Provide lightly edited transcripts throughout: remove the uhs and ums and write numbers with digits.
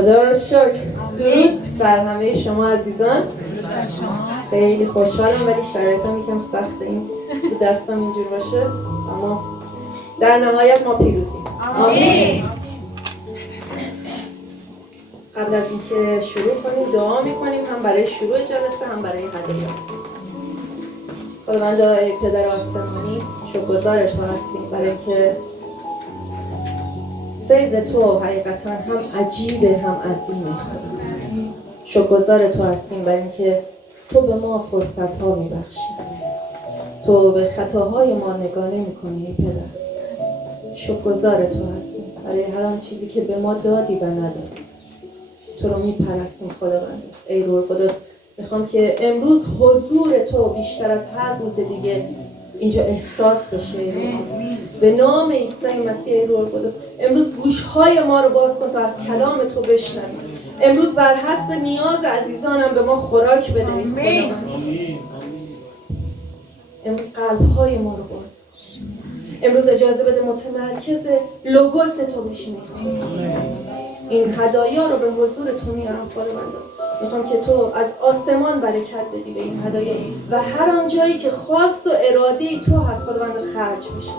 خدا را شکر. درود بر همه شما عزیزان. خیلی خوشحالم ولی شرایطم یکم سخته، این تو دستم اینجور باشه، اما در نهایت ما پیروزیم. آمین. قبل از اینکه شروع کنیم دعا میکنیم، هم برای شروع جلسه هم برای هدیه. خداوندا ای پدر آسمانی، شکرگزار تو هستیم برای اینکه فیض تو حقیقتا هم عجیبه هم عظیمه. شکرگزار تو هستیم برای اینکه تو به ما فرصت ها میبخشی، تو به خطاهای ما نگاه نمی‌کنی ای پدر. شکرگزار تو هستیم برای هر آن چیزی که به ما دادی و ندادی. تو رو میپرستیم خداوند. ای روح القدس، میخوام که امروز حضور تو بیشتر از هر روز دیگه اینجا احساس بشه. به نام عیسی مسیح ای روح القدس، امروز گوشهای ما رو باز کن تا از کلام تو بشنویم. امروز بر حسب نیاز عزیزانم به ما خوراک بده ای خداوند. امروز قلب‌های ما رو باز کن. امروز اجازه بده متمرکز لوگوس تو بشیم. این هدایا رو به حضور تو میارم خداوند. میخوام که تو از آسمان برکت بدی به این هدایا و هر آن جایی که خواست و اراده تو هست خداوند خرج بشه.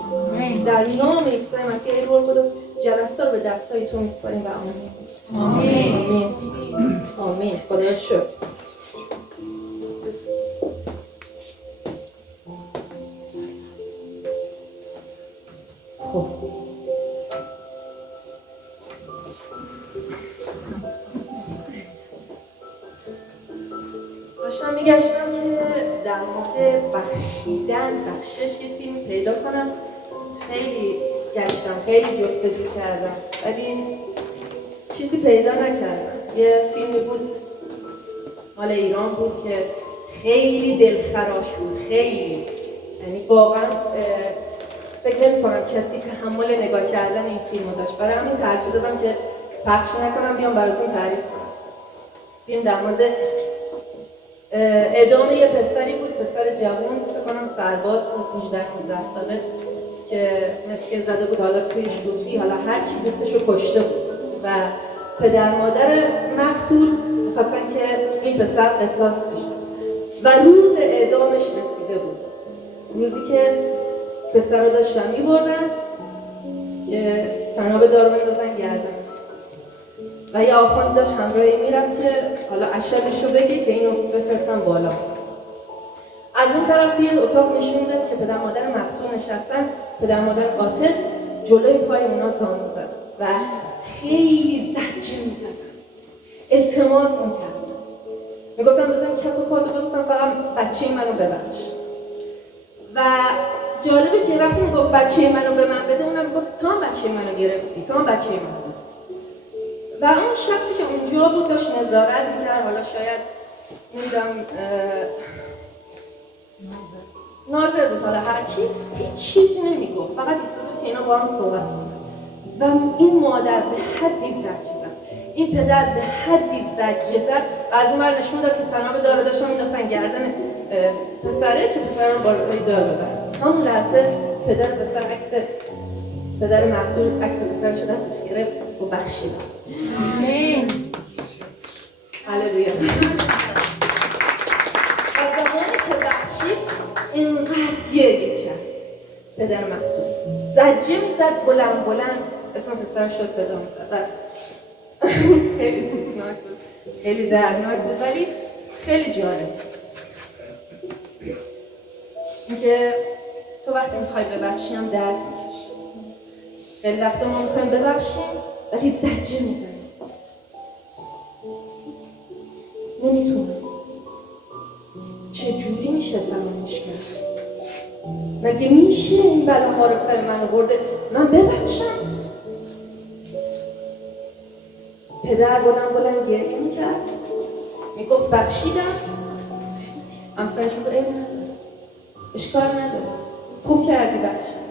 در نام عیسی مسیح ای روح القدس، جلسه رو به دستای تو میسپاریم و آمین. آمین. آمین. خدا شکر. خب داشتم میگشتم که در مورد بخشیدن، بخشش یه فیلم پیدا کنم. خیلی گشتم، خیلی جستجو کردم ولی چیزی پیدا نکردم. یه فیلمی بود مال ایران بود که خیلی دلخراش بود، خیلی، یعنی واقعا فکر نمی‌کنم کسی تحمل نگاه کردن این فیلمو داشت. برای همین ترجیح دادم که پخش نکنم، بیام براتون تعریف کنم. فیلم در مورد اعدام یه پسری بود، پسر جوان، فکر کنم سرباز بود، 18 ساله، که مسکن زده بود حالا توی شوخی، حالا هر چی دستشو کشته بود و پدر مادر مقتول می‌خواستن که این پسر قصاص بشه و روز اعدامش رسیده بود. روزی که پسر رو داشتن می‌بردن که تناب دار بندازن گردنش و یه آخوند داشت همراهی میرفت که حالا اشهدش رو بگه که اینو بفرستن بالا. از اون طرف توی اتاق نشون داد که پدر مادر مقتول نشستن، پدر مادر قاتل جلوی پای اونا زانو زدن و خیلی زجه میزدن، التماس میکردن، میگفتن بزن کف پاتو ببوسم، فقط بچه منو ببخش. و جالبه که وقتی میگفت بچه منو به من بده، اونم میگفت تو هم بچه منو گرفتی، تو هم بچه منو. و اون شخصی که اونجا بود داشت نظارت میکرد، حالا شاید نمیدونم ناظر بود، حالا هرچی، هیچ چیزی نمیگفت، فقط ایستاد که اینا با هم صحبت کنن. و این مادر به حدی زجه زد، این پدر به حدی زجه زد و از اون ور نشون داد که تناب دار داشتن مینداختن گردن پسره که پسر رو بالای دار ببرن. همون لحظه پدر پسر عکس پدر مقتول عکس پسرش رو دستش گرفت و بخشید. آمین. هللویا. و زمانی که بخشید اینقدر گریه کرد پدر مقتول، زجه میزد بلند بلند، اسم پسرش رو صدا میزد. خیلی سوزناک بود، خیلی دردناک بود ولی خیلی جالب. اینکه تو وقتی میخوای ببخشی هم درد میکشی. خیلی وقتا ما میخوایم ببخشیم ولی زجه میزنیم، نمیتونم. چجوری میشه فراموش کرد؟ مگه میشه این بلاها رو سر من آورده من ببخشم؟ پدر بلند گریه میکرد، میگفت بخشیدم. همسرش میگفت عیب نداره، اشکال نداره، خوب کردی بخشید.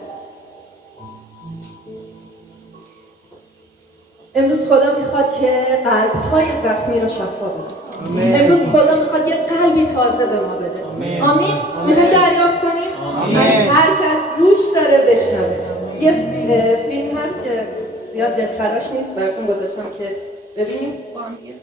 امروز خدا میخواد که قلب‌های زخمی رو شفا بده. امروز خدا میخواد یه قلبی تازه به ما بده. آمین. میخوای دریافت کنیم؟ هر کس گوش داره بشنوه. یه فیلم هست که زیاد دلخراش نیست، براتون گذاشتم که ببینیم با هم دیگه.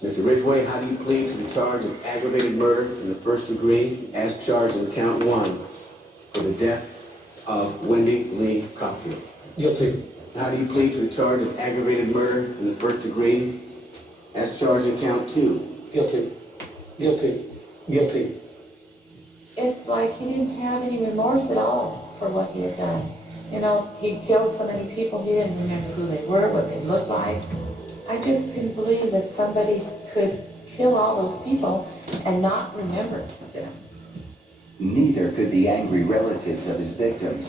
Mr. Ridgway, how do you plead to the charge of aggravated murder in the first degree as charged in count 1 for the death of Wendy Lee Cockfield? Guilty. How do you plead to the charge of aggravated murder in the first degree as charged in count 2? Guilty. Guilty. Guilty. It's like he didn't have any remorse at all for what he had done. You know, he killed so many people, he didn't remember who they were, what they looked like. I just couldn't believe that somebody could kill all those people and not remember them. Neither could the angry relatives of his victims,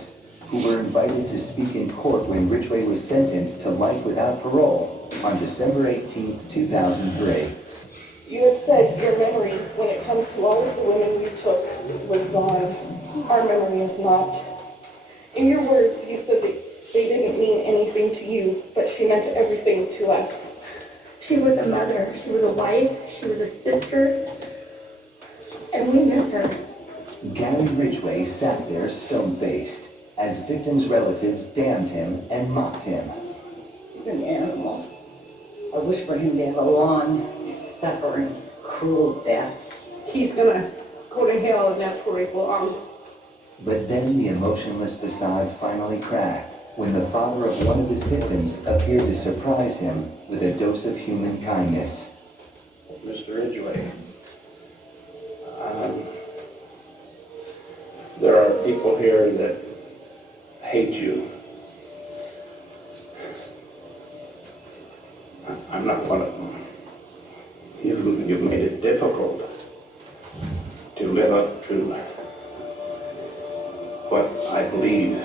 who were invited to speak in court when Ridgway was sentenced to life without parole on December 18, 2003. You had said your memory, when it comes to all of the women you took, was gone. Our memory is not. In your words, you said that they didn't mean anything to you, but she meant everything to us. She was a mother, she was a wife, she was a sister, and we miss her. Gary Ridgway sat there stone-faced as victims' relatives damned him and mocked him. He's an animal. I wish for him to have a long, suffering, cruel death. He's gonna go to hell and that's where he belongs. But then the emotionless facade finally cracked when the father of one of his victims appeared to surprise him with a dose of human kindness. Mr. Ridgway, there are people here that hate you. I'm not one of them. You've made it difficult to live up to what I believe,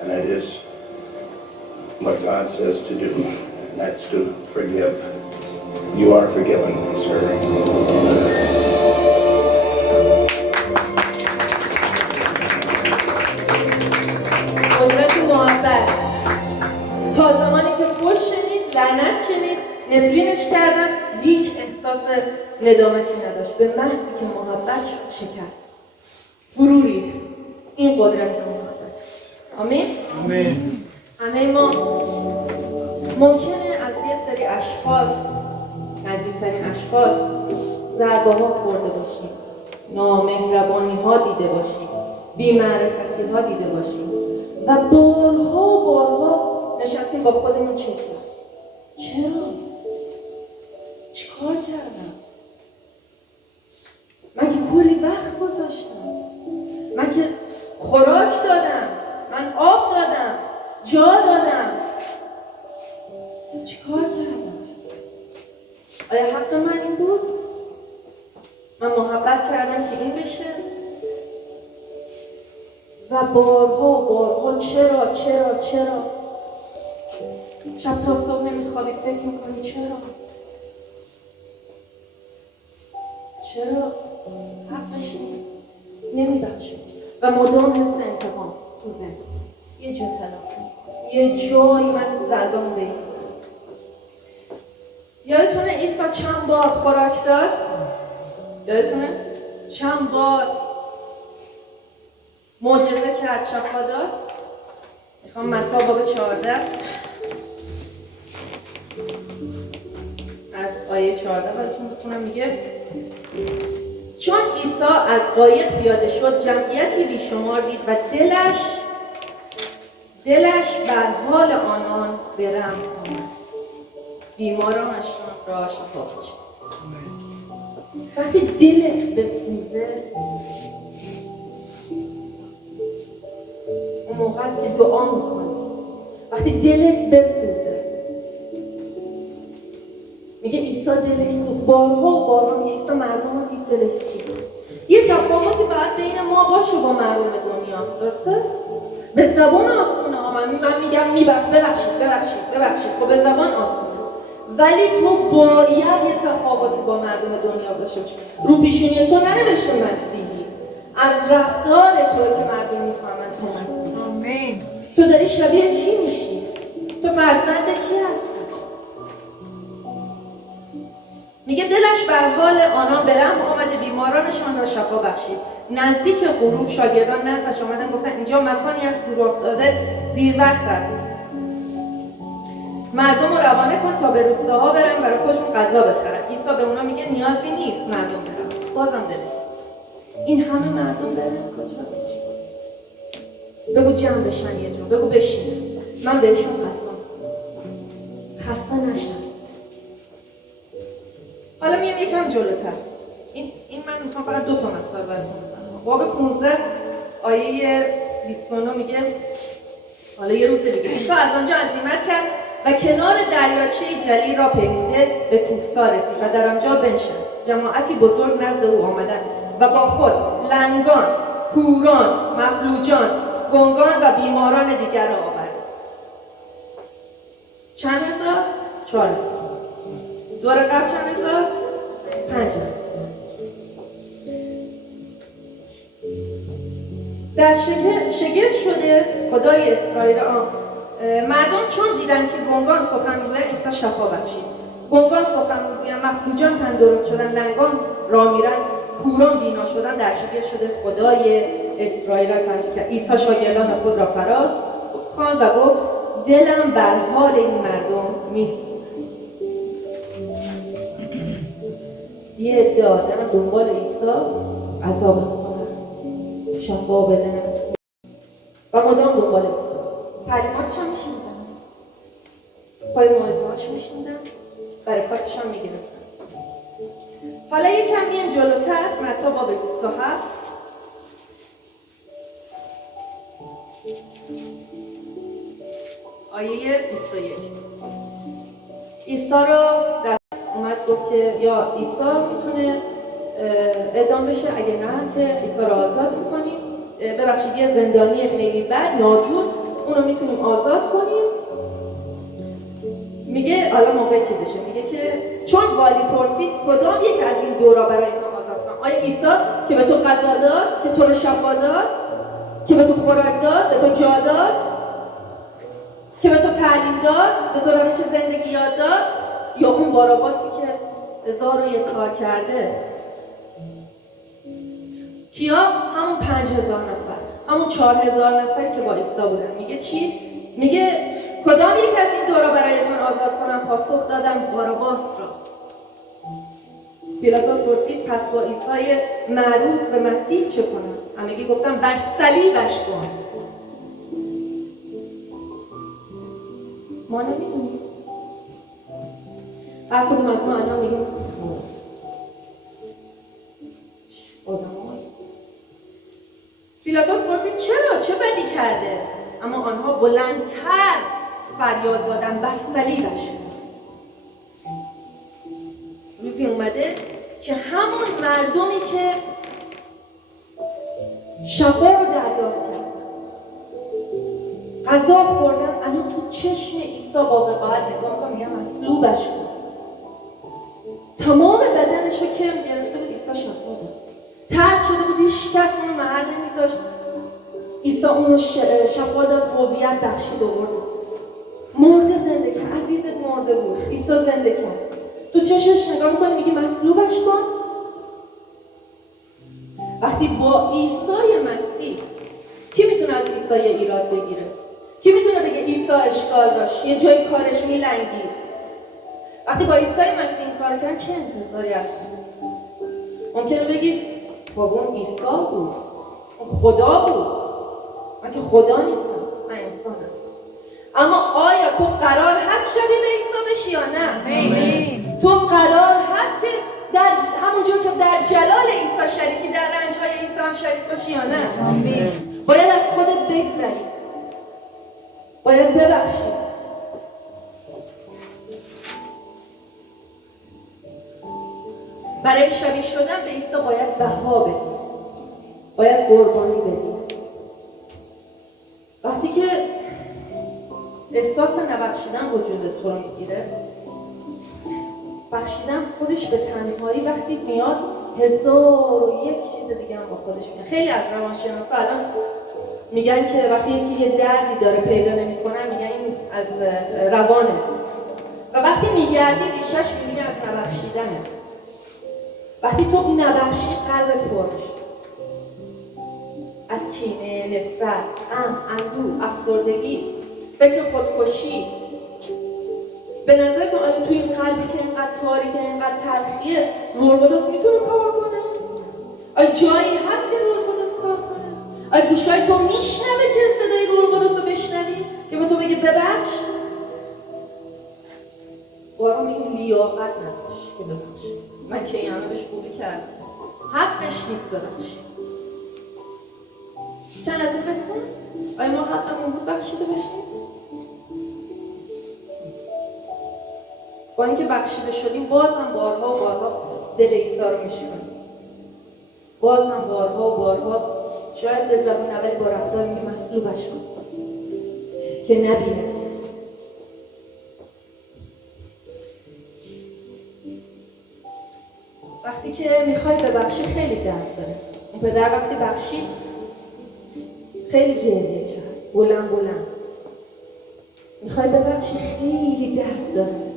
and it is what God says to do, and that's to forgive. You are forgiven, sir. قدرت محبت تا زمانی که فحش شنید، لعنت شنید، نفرینش کردن، هیچ احساس ندامتی نداشت. به محضی که محبت شد شکست، فرو ریخت. این قدرت محبت. آمین؟ آمین. همه ما ممکنه از یه سری اشخاص، نزدیکترین اشخاص، ضربه ها خورده باشیم، نامهربانی ها دیده باشیم، بی‌معرفتی ها دیده باشیم و بارها و بارها نشستیم با خودمون چک کردیم. چرا؟ چیکار کردم؟ من که کلی وقت گذاشتم، من که خوراک دادم، من آب دادم، جا دادم، چیکار کردم؟ آیا حق من این بود؟ من محبت کردم که این بشه؟ و بارها و بارها چرا؟ شب تا صبح نمیخوابی فکر میکنی چرا؟ حقش نیست، نمیبخشه و مدام حس انتقام تو زندگی یه جا تلافی میکنه، یه جایی من ضربه‌مو به این زدم. یادتونه عیسی چند بار خوراک داد؟ یادتونه؟ چند بار معجزه کرد، شفا داد؟ میخوام متی باب 14 از آیه 14 براتون بخونم. میگه چون عیسی از قایق پیاده شد، جمعیتی بیشمار دید و دلش بر حال آنان به رحم آمد. بیمارانشان را شفا بخشید. وقتی دلت بسوزه، اون موقع است که دعا میکنی. وقتی دلت بسوزه، میگه عیسی دلش سوخت. بارها و بارها میگه عیسی مردم رو دید دلش سوخت. یه تفاوتی باید بین ما باشه با مردم دنیا، درسته؟ به زبان آسونه. من میگم ببخشید. خب به زبان آسونه، ولی تو باید یه تفاوتی با مردم دنیا داشته باشی. رو پیشونی تو ننوشته مسیحی، از رفتار توی که مردم میفهمن تو مسیحی. آمین. تو داری شبیه کی میشی؟ تو فرزند کی هستی؟ میگه دلش بر حال آنان به رحم آمده، بیمارانشان را شفا بخشید. نزدیک غروب شاگردان نزدش آمدن گفتن اینجا مکانی است دور افتاده، دیر وقت است. مردم رو روانه کن تا به روستاها برن برای خودشون غذا بخرن. عیسی به اونا میگه نیازی نیست مردم برن، بازم دلست. این همه مردم برن کجا؟ بگو جمع بشن یه جا، بگو بشینن، من بهشون خسته نشن. حالا میام یکم جلوتر. این من میخوام فقط 2 تا مثال براتون بزنم. باب 15 آیه 29 میگه حالا یه روز دیگه عیسی از آنجا عزیمت کرد و کنار دریاچه جلیل را پیموده به کوهسار رسید و در آنجا بنشست. جماعتی بزرگ نزد او آمدند و با خود لنگان، کوران، مفلوجان، گنگان و بیماران دیگر را آورد. چند هزار؟ 4,000. دور قبل چند هزار؟ 5,000. در شگفت شده خدای اسرائیل مردم چون دیدن که گنگان سخن میگویند عیسی شفا بخشید. گنگان سخن میگویند، مفلوجان تندرست شدن، لنگان راه میرن، کوران بینا شدن. در شگفت شده خدای اسرائیل را تنجیح کرد. عیسی شاگردان خود را فرا خواند و گفت دلم بر حال این مردم میسوزد. یه عده آدم دنبال عیسی عذاب میکنن، شفا بدن و مدام دنبال عیسی. تعلیماتش هم میشنیدن، پای موعظه‌هاش میشنیدن، برکاتش هم میگرفتن. حالا یکم میایم جلوتر، متی باب 27 آیه 21. عیسی رو اومد گفت که یا عیسی میتونه اعدام بشه، اگه نه که عیسی رو آزاد میکنیم. ببخشید یه زندانی خیلی بد ناجور اونو میتونیم آزاد کنیم. میگه حالا موقع چی بشه، میگه که چون والی پرسید کدام یک از این دو را برای تو آزاد کنم؟ آیا عیسی که به تو غذا داد، که تو رو شفا داد، که به تو خوراک داد، به تو جا داد، که به تو تعلیم داد، به تو روش زندگی یاد داد، یا اون باراباسی که 1001 کار کرده؟ کیا؟ همون 5,000 نفر، همون 4,000 نفری که با عیسی بودن. میگه چی؟ میگه کدام یک از این دو را برایتان آزاد کنم؟ پاسخ دادم باراباس را. پیلاطوس پرسید پس با عیسی معروف به مسیح چه کنم؟ همگی گفتن بر صلیبش کن. ما نمیدونیم. هر کدوم از ما الان میگیم پیلاطوس پرسید چرا؟ چه بدی کرده؟ اما آنها بلندتر فریاد دادن بر صلیبش. روزی اومده که همون مردمی که شفا رو دریافت کردن، غذا خوردن، الان تو چشم عیسی با وقاحت نگاه می‌کنن میگن مصلوبش کن. تمام بدنش رو کرم گرفته بود، عیسی شفا داد. ترد شده بود، هیچ کس اونو محل نمیذاشت. عیسی اونو شفا داد، هویت بخشید، آورد. مرده زنده کرد. عزیزت مرده بود، عیسی زنده کرد. تو چشمش نگاه میکنی میگی مصلوبش کن. وقتی با عیسی مسیح، کی میتونه از عیسی ایراد بگیره؟ کی میتونه بگه عیسی اشکال داشت، یه جای کارش میلنگید؟ وقتی با عیسی مسیح این کار کرد چه انتظاری هست؟ ممکنه بگید خب اون عیسی بود، اون خدا بود، من که خدا نیستم، من انسانم. اما آیا تو قرار هست شبیه به عیسی بشی یا نه؟ تو قرار هست که در همونجور که در جلال عیسی شریکی، در رنج‌های عیسی هم شریک باشی یا نه؟ باید از خودت بگذری، باید ببخشی. برای شبیه شدن به عیسی باید بها بدی، باید قربانی بدی. وقتی که احساس نبخشیدن وجود تو رو میگیره، بخشیدن خودش به تنهایی وقتی میاد 1001 چیز دیگه هم با خودش میاد. خیلی از روانشناسا الان میگن که وقتی یکی یه دردی داره پیدا نمیکنه میگن این از روانه و وقتی میگردی ریشش میبینی از نبخشیدنه. وقتی تو نبخشی قلبت پر میشه از کینه، نفرت، غم، اندوه، افسردگی، فکر خودکشی. به نظرتون آیا توی این قلبی که اینقدر تاریکه، اینقدر تلخیه، روح القدس میتونه کار کنه؟ آیا جایی هست که روح القدس کار کنه؟ آیا گوشای تو میشنوه که صدای روح القدس رو بشنوی که به تو بگه ببخش؟ بارم این لیاقت نداشت که ببخش. من که این همه بهش خوبی کردم، حقش نیست ببخش. چند از این فکر کن؟ آیا ما حقمون بود بخشیده بشیم؟ با اینکه بخشیده شدیم باز هم بارها و بارها دل عیسی رو میشکنیم. باز هم بارها و بارها شاید به زبون اولی با رفتار میگه مصلوبش کن که نبینه. وقتی که میخوای ببخشی خیلی درد داره. اون پدر وقتی بخشید خیلی گریه کرد، بلند بلند. میخوای ببخشی خیلی درد داره.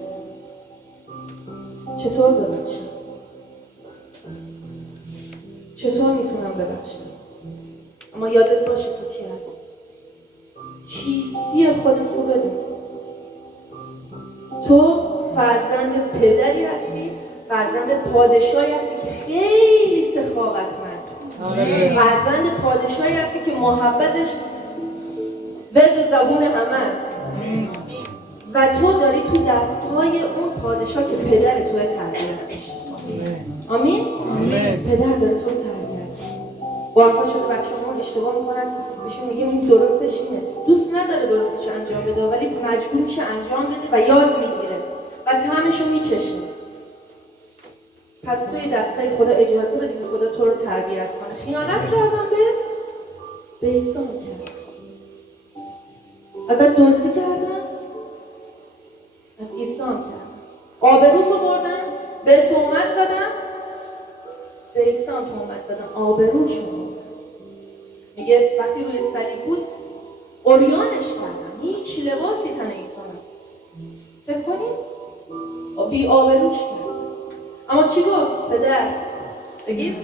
چطور ببخشم؟ چطور میتونم ببخشم؟ اما یادت باشه تو کی هست. چیستی خودت رو بدون. تو فرزند پدری هستی، فرزند پادشاهی هستی که خیلی سخاوتمند. فرزند پادشاهی هستی که محبتش ورد زبون همه است. و تو داری تو دستهای اون پادشاه که پدر توی تربیت میشی. آمین؟ پدر داره تو رو تربیت. بارها شده بچه‌هامون اشتباه میکنن، بهشون میگیم این درستش اینه. دوست نداره درستش انجام بده ولی مجبور میشه انجام بده و یاد میگیره و طعمشو میچشه. پس توی دستای خدا اجازه بده که خدا تو رو تربیت کنه. خیانت کردم به عیسی کردم. ازت دزدی کردم، از عیسی کردم. آبروتو بردم، به تهمت زدم، به عیسی تهمت زدم، آبروشو بردم. میگه وقتی روی صلیب بود عریانش کردم، هیچ لباسی تن عیسی نبود. فکر کنید بی آبروش کردم. اما چی گفت پدر؟ بگید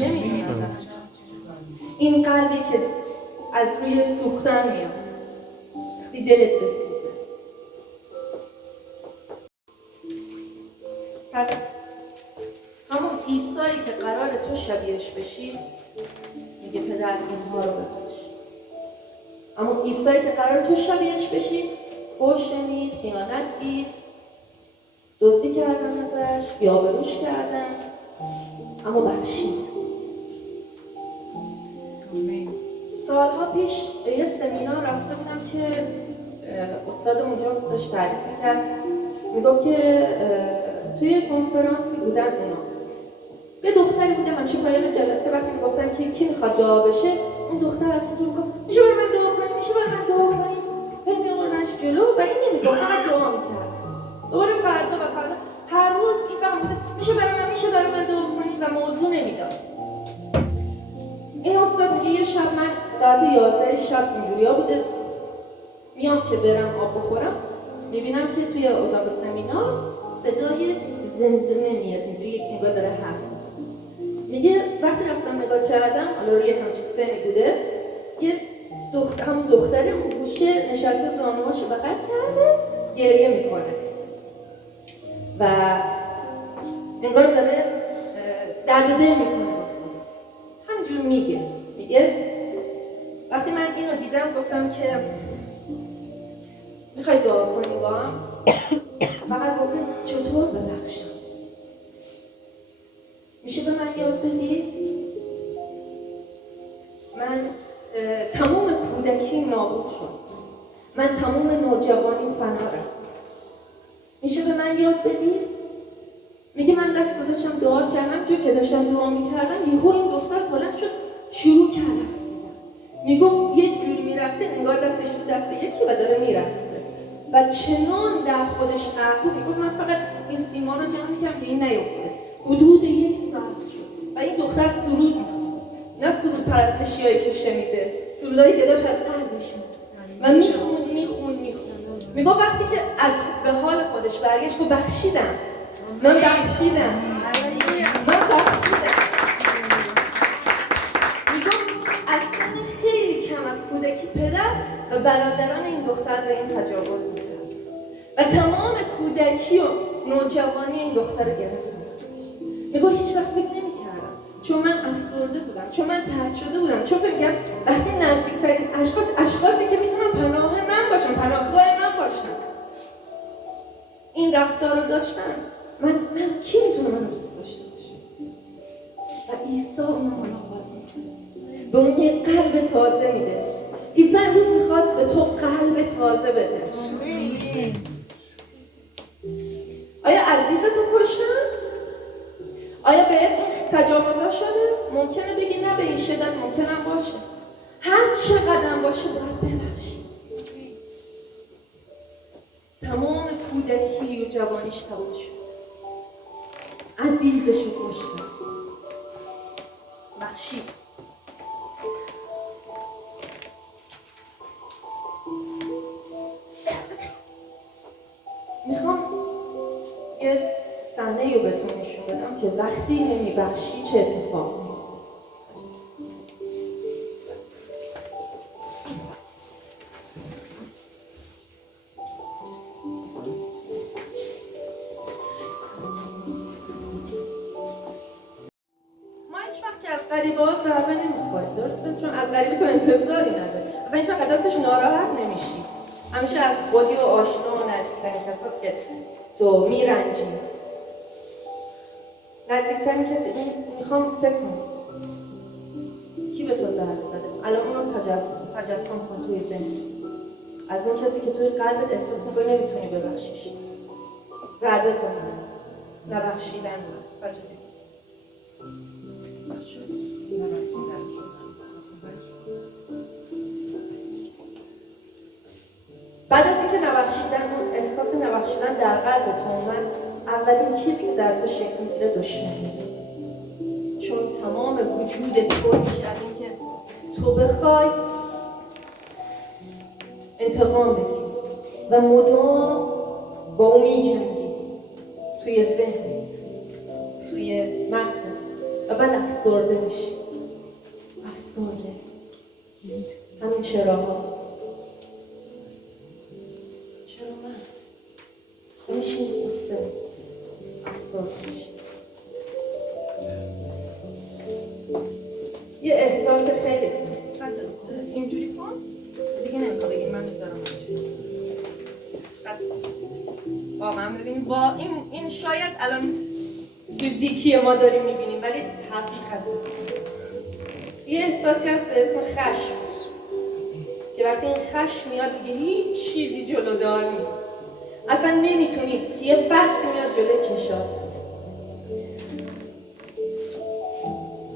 نمیدونم. این قلبی که از روی سوختن میاد وقتی دلت بسوزه. پس همون عیسایی که قرار تو شبیهش بشی میگه پدر اینها رو ببخش. اما عیسایی که قرار تو شبیهش بشی فحش شنید، خیانت دید، دزدی کردن ازش، بی‌آبروش کردن، اما بخشید. سالها پیش به یه سمینار رفته بودم که استاد اونجا داشت تعریف می‌کرد. میگفت که توی کنفرانسی بودن اونا. یه دختری بوده همیشه پایان جلسه وقتی میگفتن که کی میخواد دعا بشه، اون دختر از اون گفت میشه برای من دعا کنی، میشه برای من دعا کنی. هی می‌آوردنش جلو و این نمیگفت، فقط دعا می‌کرد. دوباره فردا و فردا هر روز این فهمیده میشه برای من دعا کنی و موضوع نمیداد. این استاد میگه یه شب من ساعت 11 شب اینجوریا بوده میام که برم آب بخورم، میبینم که توی اتاق سمینار صدای زمزمه میاد، اینجوری یک نگاه داره حرف میزنه. میگه وقتی رفتم نگاه کردم، حالا روی همچین سنی بوده، یه همون دختری اون گوشه نشسته زانوهاشو بغل کرده گریه میکنه و انگار داره درد دل میکنه. همینجور میگه وقتی من اینو دیدم گفتم که میخوای دعا کنی با هم؟ فقط گفتم چطور ببخشم؟ میشه به من یاد بدی؟ من تمام کودکی نابود شد. من تمام نوجوانی فنا رفت. میشه به من یاد بدی؟ میگه من دست گذاشتم دعا کردم، جور که داشتم دعا میکردم یهو این دختر بلند شد شروع کرد رقصیدن. میگفت یه جوری میرقصه انگار دستش تو دست یکی و داره میرقصه. و چنان در خودش غرق بود میگفت من فقط این سیما رو جمع می‌کردم که این نیفته. حدود 1 ساعت شد و این دختر سرود میخوند، نه سرود پرستشیایی که شنیده، سرودایی که داشت از قلبش میاد و میخوند. میگفت وقتی که از به حال خودش برگشت گفت بخشیدم. میگفت از سن خیلی کم از کودکی پدر و برادران این دختر به این تجاوز میکرد و تمام کودکی و نوجوانی این دختر رو گرفتن. میگفت هیچ وقت فکر نمیکردم، چون من افسرده بودم، چون من طرد شده بودم، چون فکر می‌کردم وقتی نزدیکترین اشخاصی که میتونن پناه من باشن، پناهگاه من باشن، این رفتار رو داشتن، من کی میتونه من رو دوست داشته باشه؟ و عیسی اونو ملاقات میکنه، به اون یه قلب تازه میده. عیسی امروز میخواد به تو قلب تازه بده. آیا عزیزتو کشتن؟ آیا بهت این تجاوزا شده؟ ممکنه بگی نه به این شدت، ممکنه باشه. هر چقدر باشه باید ببخشی. تمام کودکی و جوانیش تمام شد. عزیزشو کشتن. بخشید. میخوام یه صحنه رو بهتون نشون بدم که وقتی نمیبخشی چه اتفاقی میفته. ما هیچ وقت که از غریبه‌ها ضربه نمیخوریم، درسته؟ چون از غریبه تو انتظاری نداری. اصلا هیچ وقت ازش ناراحت نمیشی. همیشه از خودی و آشنا و نزدیکترین کساست که تو میرنجی. نزدیکترین کسی، میخوام فکر کنم کی به تو ضربه زده؟ الان اون رو تجسم کن توی ذهن. از اون کسی که توی قلبت احساس میکنی نمیتونی ببخشیش. ضربه زدن، نبخشیدن، سجده. بعد از اینکه نبخشیدن، اون احساس نبخشیدن در قلبت اومد، اولین چیزی که در تو شکل میگیره دشمنی. چون تمام وجود تو از اینکه تو بخوای انتقام بگیری و مدام با اون میجنگی توی ذهن، توی مغز و بعد افسرده میشی. افسرده همین چراها. چرا من؟ میشینی قصه افسرده میشی. یه احساس خیلی اینجوری کن دیگه نمیخواه بگیم، من میذارم واقعا ببینیم این شاید الان فیزیکی ما داریم میبینیم ولی حقیقته. یه احساسی هست به اسم خشم که وقتی این خشم میاد دیگه هیچ چیزی جلودار نیست، اصلا نمیتونی که یه بحثی میاد جلوی چشات.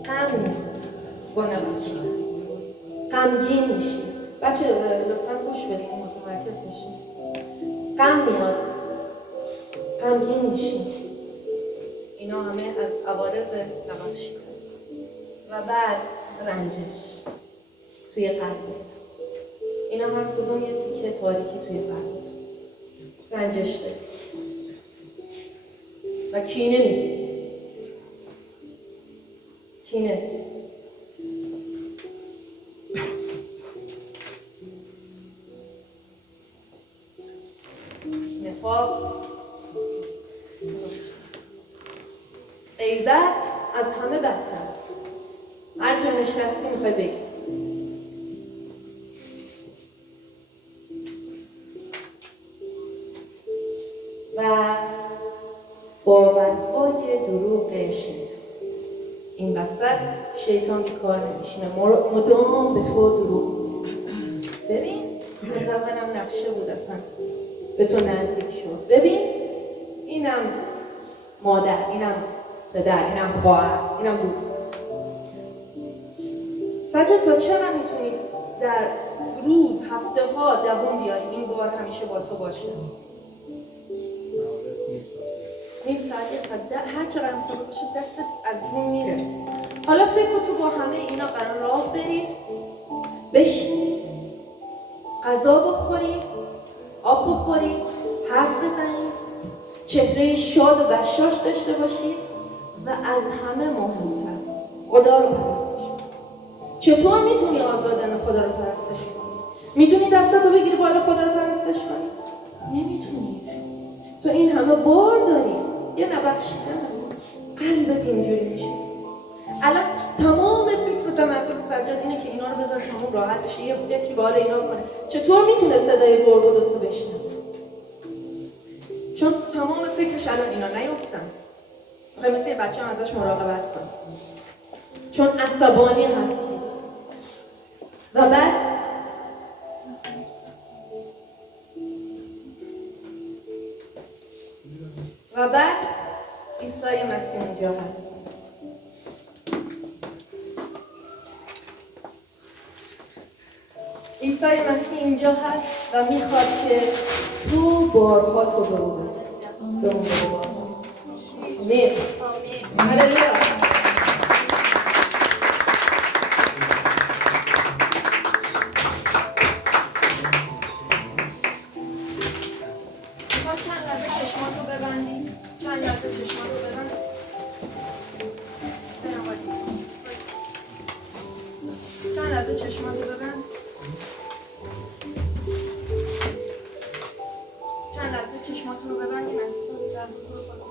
غم میاد با نبخشید، غمگین میشی. بچه لطفا گوش بدین، متمرکز بشین. غم میاد، غمگین میشی. اینا همه از عوارض نبخشیدن. و بعد رنجش توی قلبت. اینا هر کدوم یه تیکه تاریکی توی قلبت. رنجش داری و کینه میگیری. کینه نفاق، غیبت، از همه بدتر. هر جا نشستی میخوای بگی. و باورهای دروغ شیطان. این وسط شیطان کار نمیشینه، مدام به تو دروغ میگه. ببین از اولم نقشه بود اصلا به تو نزدیک شد. ببین اینم مادر، اینم پدر، اینم خواهر، اینم دوست. سجاد تو چرا میتونی در روز، هفته ها دوام بیاری این بار همیشه با تو باشه. نیم ساعت، یه ساعت، هر چقدر مسافر باشه دستت از جون میره. حالا فکر کن تو با همه اینا قرار راه بری، بشینی، غذا بخوری، آب بخوری، حرف بزنی، چهره شاد و بشاش داشته باشی و از همه مهمتر خدا رو پرستش کنی. چطور میتونی آزادانه خدا رو پرستش کنی؟ میتونی دستتو بگیری بالا خدا رو پرستش کنی؟ نمیتونی. تو این همه بار داری، یه نبخشیدن قلبت اینجوری میشه. الان تمام فکر و تمرکز سجاد اینه که اینا رو بذار تمام راحت بشه، یه فکری بالا اینا کنه. چطور میتونه صدای بربادوسو بشنوه؟ چون تمام فکرش الان اینا نیفتن. میخوای مثل یه بچه هم ازش مراقبت کنی چون عصبانی هستی. و بعد عیسی مسیح اینجا هست. عیسی مسیح اینجا هست و میخواد که تو بارها تو به او بگی. آمین. هللویا. چند لحظه چشماتو ببندی. چند لحظه چشماتو ببند. چند لحظه چشماتو ببند. چند لحظه چشماتون رو ببندیم عزیزان در حضور خدا.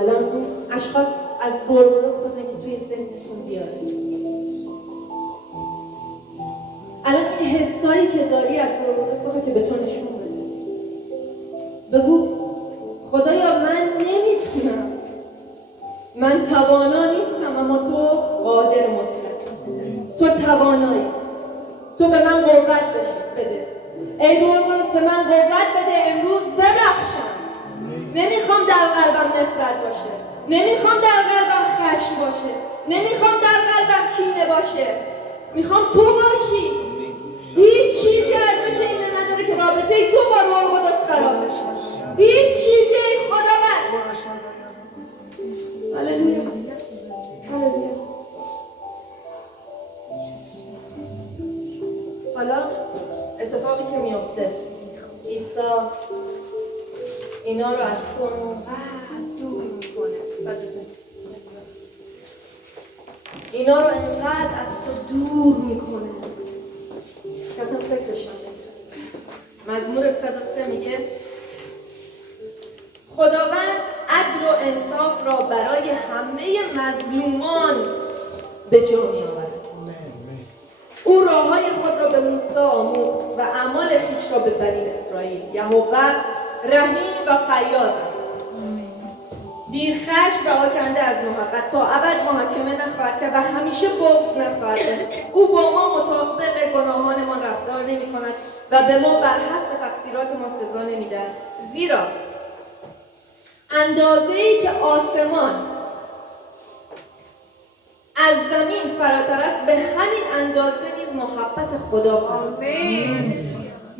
الان اون اشخاص از بربادوس بخواین که توی ذهنتون بیاره. الان این حسایی که داری از بربادوس بخوای که به تو نشون بده. بگو خدایا من نمیتونم، من توانا نیستم، اما تو قادر مطلق، تو توانایی، تو به من قوت بده. ای روح قدس به من قوت بده امروز ببخشم. نمیخوام در قلبم نفرت باشه، نمیخوام در قلبم خشم باشه، نمیخوام در قلبم کینه باشه. میخوام تو باشی. هیچ چیزی ارزش اینو نداره که رابطه ای تو با روح قدس خراب بشه. هیچ چیزی ای خداوند. هللویا. هللویا. حالا اتفاقی که میفته، عیسی اینا رو از تو انقدر دور میکنه. اینا رو انقدر از تو دور میکنه که اصلا فکرش هم نمی‌کنی. مزمور 103 میگه خداوند عدل و انصاف را برای همه مظلومان به جا می‌آورد. او راه‌های خود را به موسی آموخت و اعمال خویش را به بنی اسرائیل. یهوه رحیم و فیاض است، دیر خشم و آکنده از محبت، تا ابد محاکمه نخواهد کرد و همیشه بغض نخواهد داشت. او با ما مطابق گناهانمان رفتار نمی‌کند و به ما بر حسب تقصیراتمان سزا نمی‌دهد. زیرا اندازه‌ای که آسمان از زمین فراتر است، به همین اندازه نیز محبت خدا فراتر.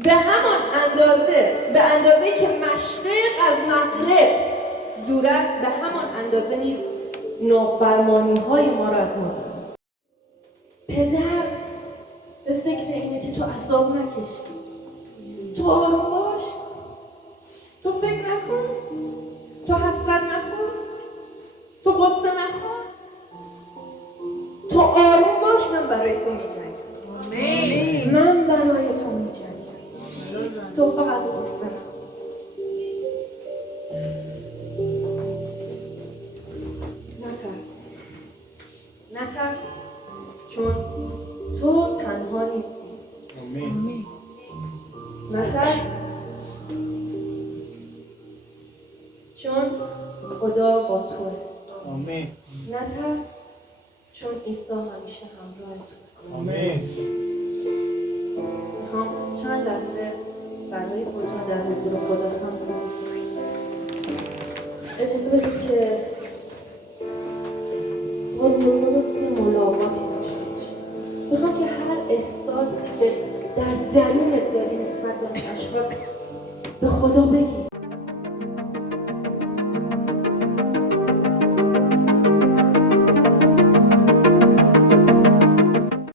به همان اندازه که مشرق از مغرب دور است، به همان اندازه نیز نافرمانی‌های ما را از ما دارد. پدر به فکر اینه که تو عذاب نکشی. تو آروم باش. تو فکر نکن. تو حسرت نخور. تو غصه نخور. تو آروم باش. من برای تو می‌جنگم. من برای تو می‌جنگم. تو فقط غصه نخور. نترس، چون تو تنها نیستی. آمین. نترس، چون خدا با توه. آمین. نترس، چون عیسی همیشه همراه توه. آمین. میخوام چند لحظه برای خودتون در حضور خدا هم اجازه بدید که با روح قدس ملاقاتی داشته باشید. میخوام که در درونت داری نسبت به اون اشخاص به خدا بگی